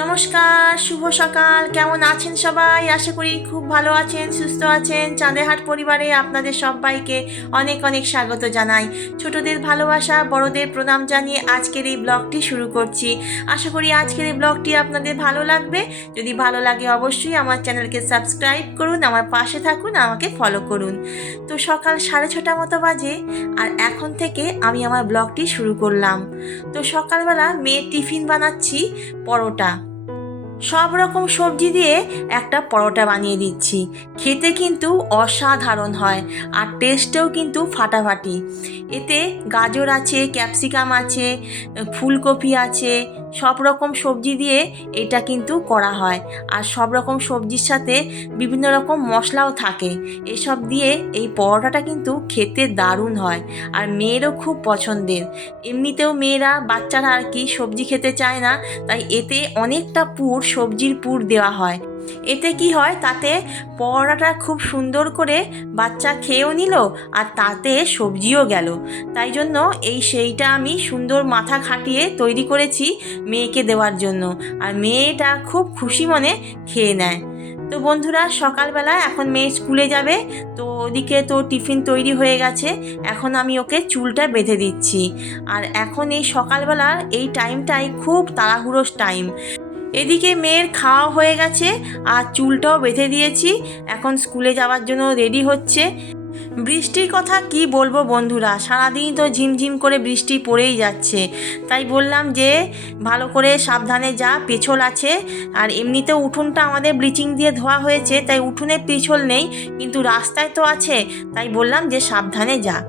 নমস্কার, শুভ সকাল। কেমন আছেন সবাই? আশা করি খুব ভালো আছেন, সুস্থ আছেন। চাঁদেহাট পরিবারে আপনাদের সবাইকে অনেক অনেক স্বাগত জানাই। ছোটদের ভালোবাসা, বড়দের প্রণাম জানিয়ে আজকের এই ব্লগটি শুরু করছি। আশা করি আজকের এই ব্লগটি আপনাদের ভালো লাগবে। যদি ভালো লাগে অবশ্যই আমার চ্যানেলকে সাবস্ক্রাইব করুন, আমার পাশে থাকুন, আমাকে ফলো করুন। তো সকাল সাড়ে ছটা মতো বাজে আর এখন থেকে আমি আমার ব্লগটি শুরু করলাম। তো সকালবেলা মেয়ের টিফিন বানাচ্ছি পরোটা। সব রকম সবজি দিয়ে একটা পরোটা বানিয়ে দিচ্ছি। খেতে কিন্তু অসাধারণ হয় আর টেস্টেও কিন্তু ফাটাফাটি। এতে গাজর আছে, ক্যাপসিকাম আছে, ফুলকপি আছে সব রকম সবজি দিয়ে এটা কিন্তু করা হয়। আর সব রকম সবজির সাথে বিভিন্ন রকম মশলাও থাকে। এসব দিয়ে এই পরোটাটা কিন্তু খেতে দারুণ হয় আর মেয়েরও খুব পছন্দের। এমনিতেও মেয়েরা, বাচ্চারা আর কি সবজি খেতে চায় না, তাই এতে অনেকটা পুর, সবজির পুর দেওয়া হয়। এতে কি হয়? তাতে পরোটাটা খুব সুন্দর করে বাচ্চা খেয়েও নিল আর তাতে সবজিও গেল। তাই জন্য এই সেইটা আমি সুন্দর মাথা খাটিয়ে তৈরি করেছি মেয়েকে দেওয়ার জন্য। আর মেয়েটা খুব খুশি মনে খেয়ে নেয়। তো বন্ধুরা, সকালবেলা এখন মেয়ে স্কুলে যাবে। তো ওদিকে তো টিফিন তৈরি হয়ে গেছে। এখন আমি ওকে চুলটা বেঁধে দিচ্ছি। আর এখন এই সকালবেলার এই টাইমটাই খুব তাড়াহুড়োর টাইম এদিকে মেয়ের খাওয়া হয়ে গেছে আর চুলটাও বেঁধে দিয়েছি। এখন স্কুলে যাওয়ার জন্য রেডি হচ্ছে। বৃষ্টির কথা কি বলব বন্ধুরা? সারাদিন তো ঝিমঝিম করে বৃষ্টি পড়েই যাচ্ছে। তাই বললাম যে, ভালো করে সাবধানে যা, পেছল আছে। আর এমনিতেও উঠোনটা আমাদের ব্লিচিং দিয়ে ধোয়া হয়েছে, তাই উঠোনে পেছল নেই, কিন্তু রাস্তায় তো আছে। তাই বললাম যে, সাবধানে যা।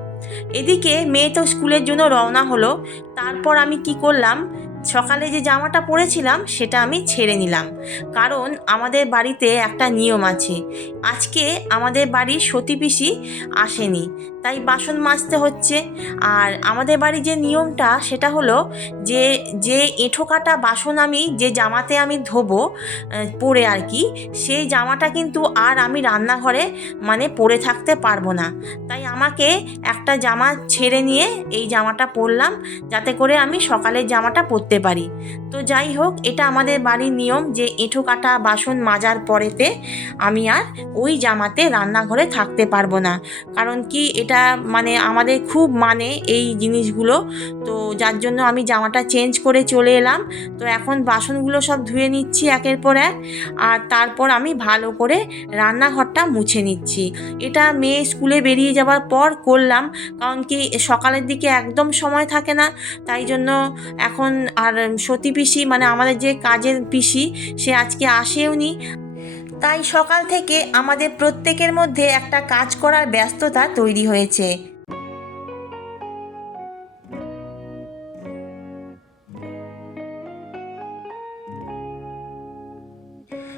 এদিকে মেয়ে তো স্কুলের জন্য রওনা হলো। তারপর আমি কি করলাম? সকালে যে জামাটা পরেছিলাম, সেটা আমি ছেড়ে নিলাম। কারণ আমাদের বাড়িতে একটা নিয়ম আছে। আজকে আমাদের বাড়ির সতী পিসি আসেনি, তাই বাসন মাজতে হচ্ছে। আর আমাদের বাড়ির যে নিয়মটা, সেটা হলো যে যে এঁঠো কাটা বাসন আমি, যে জামাতে আমি ধোবো পরে আর কি, সেই জামাটা কিন্তু আর আমি রান্নাঘরে মানে পরে থাকতে পারব না। তাই আমাকে একটা জামা ছেড়ে নিয়ে এই জামাটা পরলাম, যাতে করে আমি সকালের জামাটা পরতে পারি। তো যাই হোক, এটা আমাদের বাড়ির নিয়ম যে এঁঠো কাটা বাসন মাজার পরেতে আমি আর ওই জামাতে রান্নাঘরে থাকতে পারব না। কারণ কি এটা মানে আমাদের খুব মানে এই জিনিসগুলো। তো যার জন্য আমি জামাটা চেঞ্জ করে চলে এলাম। তো এখন বাসনগুলো সব ধুয়ে নিচ্ছি একের পর এক। আর তারপর আমি ভালো করে রান্নাঘরটা মুছে নিচ্ছি। এটা মেয়ে স্কুলে বেরিয়ে যাওয়ার পর করলাম। কারণ কি সকালের দিকে একদম সময় থাকে না। তাই জন্য এখন আর সতী পিসি মানে আমাদের যে কাজের পিসি, সে আজকে আসেও নি। তাই সকাল থেকে আমাদের প্রত্যেকের মধ্যে একটা কাজ করার ব্যস্ততা তৈরি হয়েছে।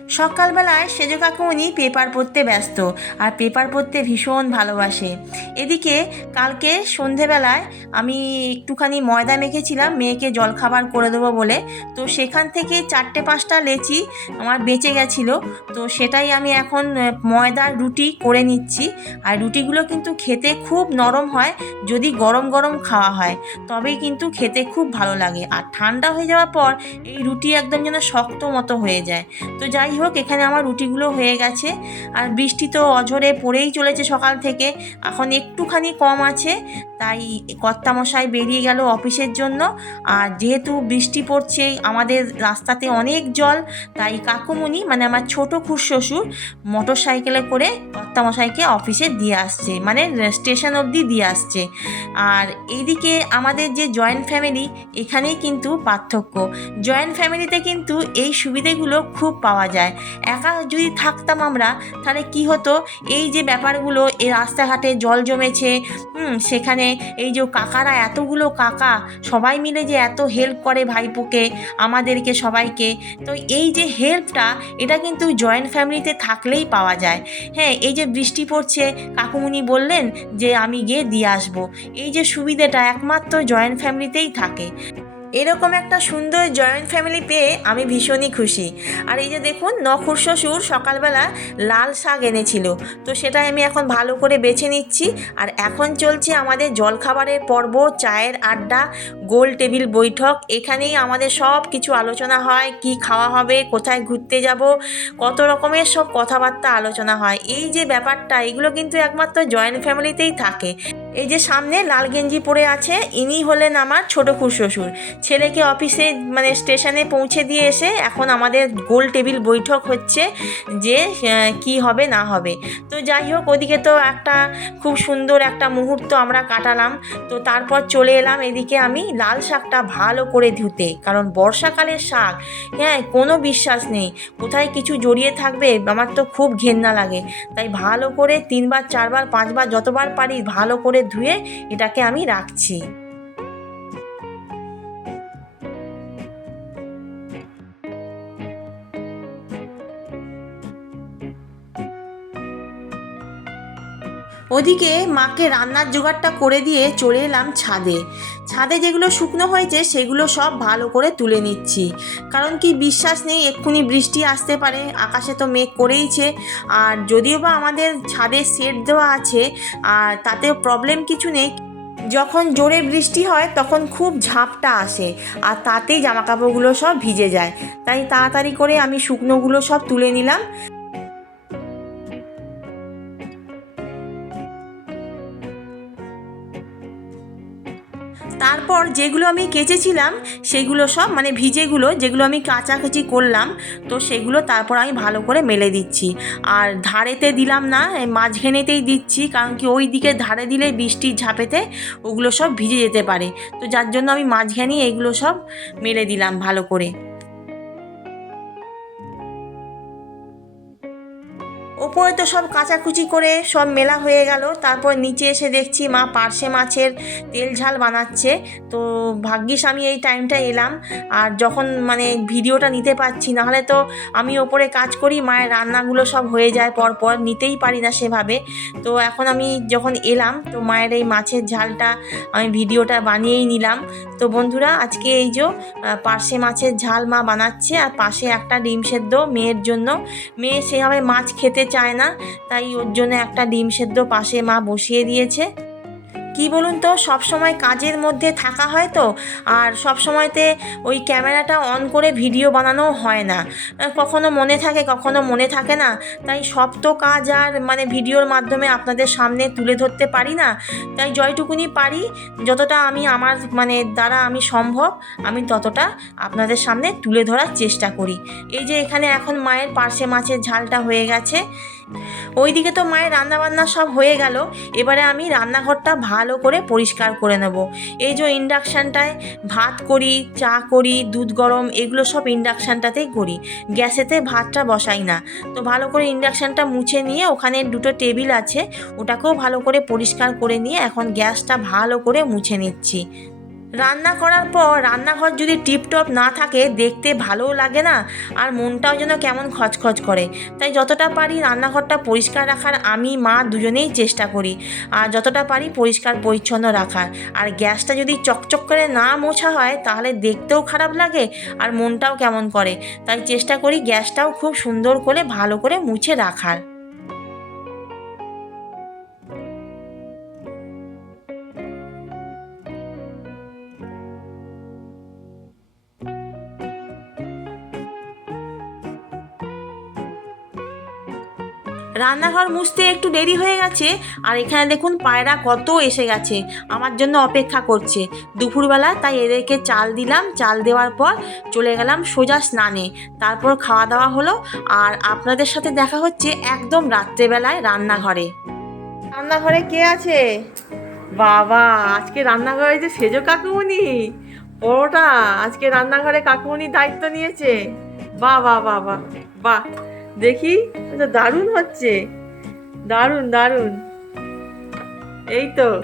সকালবেলায় সেজ কাকুমনি পেপার পড়তে ব্যস্ত আর পেপার পড়তে ভীষণ ভালোবাসে। এদিকে কালকে সন্ধেবেলায় আমি একটুখানি ময়দা মেখেছিলাম, মেয়েকে জলখাবার করে দেবো বলে। তো সেখান থেকে চারটে পাঁচটা লেচি আমার বেঁচে গেছিল। তো সেটাই আমি এখন ময়দার রুটি করে নিচ্ছি। আর রুটিগুলো কিন্তু খেতে খুব নরম হয়, যদি গরম গরম খাওয়া হয়। তবেই কিন্তু খেতে খুব ভালো লাগে। আর ঠান্ডা হয়ে যাওয়ার পর এই রুটি একদম যেন শক্ত মতো হয়ে যায়। তো যাই হোক, এখানে আমার রুটিগুলো হয়ে গেছে। আর বৃষ্টি তো অঝরে পড়েই চলেছে সকাল থেকে। এখন একটুখানি কম আছে। তাই কর্তামশাই বেরিয়ে গেল অফিসের জন্য। আর যেহেতু বৃষ্টি পড়ছে, আমাদের রাস্তাতে অনেক জল, তাই কাকুমণি মানে আমার ছোট খুড়শ্বশুর মোটর সাইকেলে করে কর্তামশাইকে অফিসে দিয়ে আসছে মানে স্টেশন অবধি দিয়ে আসছে। আর এইদিকে আমাদের যে জয়েন্ট ফ্যামিলি, এখানেই কিন্তু পার্থক্য। জয়েন্ট ফ্যামিলিতে কিন্তু এই সুবিধেগুলো খুব পাওয়া যায়। একা যদি থাকতাম আমরা, তাহলে কি হতো? এই যে ব্যাপারগুলো, এই রাস্তাঘাটে জল জমেছে, হুম সেখানে এই যে কাকারা, এতগুলো কাকা, সবাই মিলে যে এত হেল্প করে ভাইপোকে, আমাদেরকে সবাইকে। তো এই যে হেল্পটা এটা কিন্তু জয়েন্ট ফ্যামিলিতে থাকলেই পাওয়া যায়। হ্যাঁ এই যে বৃষ্টি পড়ছে, কাকুমুনি বললেন যে আমি গিয়ে দিয়ে আসব। এই যে সুবিধাটা একমাত্র জয়েন্ট ফ্যামিলিতেই থাকে। এরকম একটা সুন্দর জয়েন্ট ফ্যামিলি পেয়ে আমি ভীষণই খুশি। আর এই যে দেখুন, নখুর শ্বশুর সকালবেলা লাল শাক এনেছিল। তো সেটা আমি এখন ভালো করে বেছে নিচ্ছি। আর এখন চলছে আমাদের জলখাবারের পর্ব, চায়ের আড্ডা, গোল টেবিল বৈঠক। এখানেই আমাদের সব কিছু আলোচনা হয়, কি খাওয়া হবে, কোথায় ঘুরতে যাব, কত রকমের সব কথাবার্তা আলোচনা হয়। এই যে ব্যাপারটা, এগুলো কিন্তু একমাত্র জয়েন্ট ফ্যামিলিতেই থাকে। এই যে সামনে লাল গেঞ্জি পরে আছে, ইনি হলেন আমার ছোট শ্বশুর ছেলেকে অফিসে মানে স্টেশনে পৌঁছে দিয়ে এসে এখন আমাদের গোল টেবিল বৈঠক হচ্ছে যে কি হবে না হবে। তো যাই হোক, ওদিকে তো একটা খুব সুন্দর একটা মুহূর্ত আমরা কাটালাম। তো তারপর চলে এলাম এদিকে আমি লাল শাকটা ভালো করে ধুতে, কারণ বর্ষাকালের শাক হ্যাঁ কোনো বিশ্বাস নেই। কোথায় কিছু জড়িয়ে থাকবে, আমার তো খুব ঘেন্না লাগে। তাই ভালো করে তিনবার, চারবার, পাঁচবার, যতবার পারি ভালো করে ধুয়ে এটাকে আমি রাখছি। ওদিকে মাকে রান্নার জোগাড়টা করে দিয়ে চলে এলাম ছাদে। ছাদে যেগুলো শুকনো হয়েছে সেগুলো সব ভালো করে তুলে নিচ্ছি। কারণ কি বিশ্বাস নেই, এক্ষুনি বৃষ্টি আসতে পারে, আকাশে তো মেঘ করেইছে। আর যদিও বা আমাদের ছাদে সেট দেওয়া আছে, আর তাতে প্রবলেম কিছু নেই। যখন জোরে বৃষ্টি হয়, তখন খুব ঝাপটা আসে, আর তাতেই জামাকাপড়গুলো সব ভিজে যায়। তাই তাড়াতাড়ি করে আমি শুকনোগুলো সব তুলে নিলাম। তারপর যেগুলো আমি কেচেছিলাম, সেগুলো সব মানে ভিজেগুলো যেগুলো আমি কাচাকাচি করলাম, তো সেগুলো তারপর আমি ভালো করে মেলে দিচ্ছি। আর ধারেতে দিলাম না মাঝখানেতেই দিচ্ছি, কারণ কি ওই দিকে ধারে দিলে বৃষ্টির ঝাঁপেতে ওগুলো সব ভিজে যেতে পারে। তো যার জন্য আমি মাঝখানেই এগুলো সব মেলে দিলাম ভালো করে। ওপরে তো সব কাচাকুচি করে সব মেলা হয়ে গেল। তারপর নিচে এসে দেখছি মা পার্শে মাছের তেল ঝাল বানাচ্ছে। তো ভাগ্যিস আমি এই টাইমটা এলাম। আর যখন মানে ভিডিওটা নিতে পারছি, নাহলে তো আমি ওপরে কাজ করি, মায়ের রান্নাগুলো সব হয়ে যায় পর পর নিতেই পারি না সেভাবে। তো এখন আমি যখন এলাম, তো মায়ের এই মাছের ঝালটা আমি ভিডিওটা বানিয়েই নিলাম। তো বন্ধুরা, আজকে এই যে পার্শে মাছের ঝাল মা বানাচ্ছে, আর পাশে একটা ডিম সেদ্ধ মেয়ের জন্য। মেয়ে সেভাবে মাছ খেতে চায় না। তাই ওর জন্য একটা ডিম সেদ্ধ পাশে মা বসিয়ে দিয়েছে। কি বলুন তো, সব সময় কাজের মধ্যে থাকা হয় তো, আর সব সময়তে ওই ক্যামেরাটা অন করে ভিডিও বানানো হয় না। কখনো মনে থাকে, কখনো মনে থাকে না। তাই সব তো কাজ আর মানে ভিডিওর মাধ্যমে আপনাদের সামনে তুলে ধরতে পারি না। তাই জয়টুকুনি পারি, যতটা আমি আমার মানে দ্বারা আমি সম্ভব, আমি ততটা আপনাদের সামনে তুলে ধরার চেষ্টা করি। এই যে এখানে এখন মায়ের পার্শে মাছের ঝালটা হয়ে গেছে। ওইদিকে তো মায়ের রান্নাবান্না সব হয়ে গেল। এবারে আমি রান্নাঘরটা ভালো করে পরিষ্কার করে নেব। এই যে ইন্ডাকশানটায় ভাত করি, চা করি, দুধ গরম, এগুলো সব ইন্ডাকশানটাতেই করি। গ্যাসেতে ভাতটা বসাই না। তো ভালো করে ইন্ডাকশানটা মুছে নিয়ে ওখানে দুটো টেবিল আছে, ওটাকেও ভালো করে পরিষ্কার করে নিয়ে এখন গ্যাসটা ভালো করে মুছে নিচ্ছি। রান্না করার পর রান্নাঘর যদি টিপটপ না থাকে, দেখতে ভালোও লাগে না আর মনটাও যেন কেমন খচখচ করে। তাই যতটা পারি রান্নাঘরটা পরিষ্কার রাখার আমি, মা দুজনেই চেষ্টা করি। আর যতটা পারি পরিষ্কার, পরিচ্ছন্ন রাখার। আর গ্যাসটা যদি চকচক করে না মোছা হয়, তাহলে দেখতেও খারাপ লাগে আর মনটাও কেমন করে। তাই চেষ্টা করি গ্যাসটাও খুব সুন্দর করে, ভালো করে মুছে রাখার। রান্নাঘর মুছতে একটু দেরি হয়ে গেছে, আর এখানে দেখুন পায়রা কত এসে গেছে, আমার জন্য অপেক্ষা করছে। দুপুরবেলা তাই এদেরকে চাল দিলাম, চাল দেওয়ার পর চলে গেলাম সোজা স্নানে। তারপর খাওয়া দাওয়া হলো, আর আপনাদের সাথে দেখা হচ্ছে একদম রাত্রেবেলায় রান্নাঘরে। রান্নাঘরে কে আছে? বাবা, আজকে রান্নাঘরে যে সেজো কাকুমনি, পরোটা, আজকে রান্নাঘরে কাকুমনি দায়িত্ব নিয়েছে। বাহ বাহ বাহ বাহ বাহ। দেখি? এটা দারুণ হচ্ছে। দারুণ দারুণ। এই তো।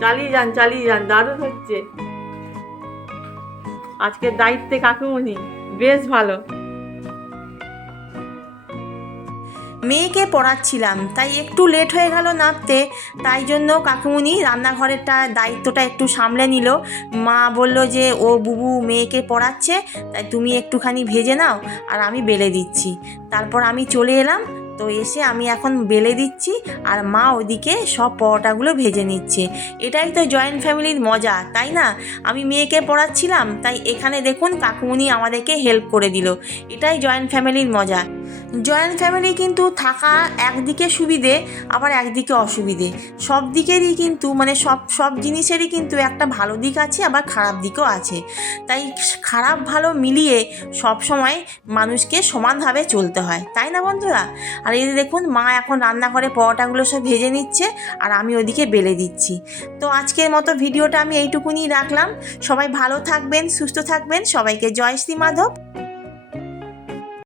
চালিয়ে যান চালিয়ে যান, দারুণ হচ্ছে। আজকে দায়িত্বে কাকুমনি বেশ ভালো। মেয়েকে পড়াচ্ছিলাম, তাই একটু লেট হয়ে গেল নামতে তাই জন্য কাকুমুনি রান্নাঘরেরটা দায়িত্বটা একটু সামলে নিল। মা বলল যে, ও বুবু মেয়েকে পড়াচ্ছে, তাই তুমি একটুখানি ভেজে নাও আর আমি বেলে দিচ্ছি। তারপর আমি চলে এলাম, তো এসে আমি এখন বেলে দিচ্ছি আর মা ওদিকে সব পরোটাগুলো ভেজে নিচ্ছে। এটাই তো জয়েন্ট ফ্যামিলির মজা, তাই না? আমি মেয়েকে পড়াচ্ছিলাম, তাই এখানে দেখুন কাকুমুনি আমাদেরকে হেল্প করে দিল। এটাই জয়েন্ট ফ্যামিলির মজা। জয়েন্ট ফ্যামিলি কিন্তু থাকা একদিকে সুবিধে, আবার একদিকে অসুবিধে। সব দিকেরই কিন্তু মানে সব সব জিনিসেরই কিন্তু একটা ভালো দিক আছে, আবার খারাপ দিকও আছে। তাই খারাপ, ভালো মিলিয়ে সব সময় মানুষকে সমানভাবে চলতে হয়। তাই না বন্ধুরা? আর এই দেখুন, মা এখন রান্না করে পরোটাগুলো সব ভেজে নিচ্ছে, আর আমি ওদিকে বেলে দিচ্ছি। তো আজকের মতো ভিডিওটা আমি এইটুকুনি রাখলাম। সবাই ভালো থাকবেন, সুস্থ থাকবেন। সবাইকে জয় শ্রী মাধব।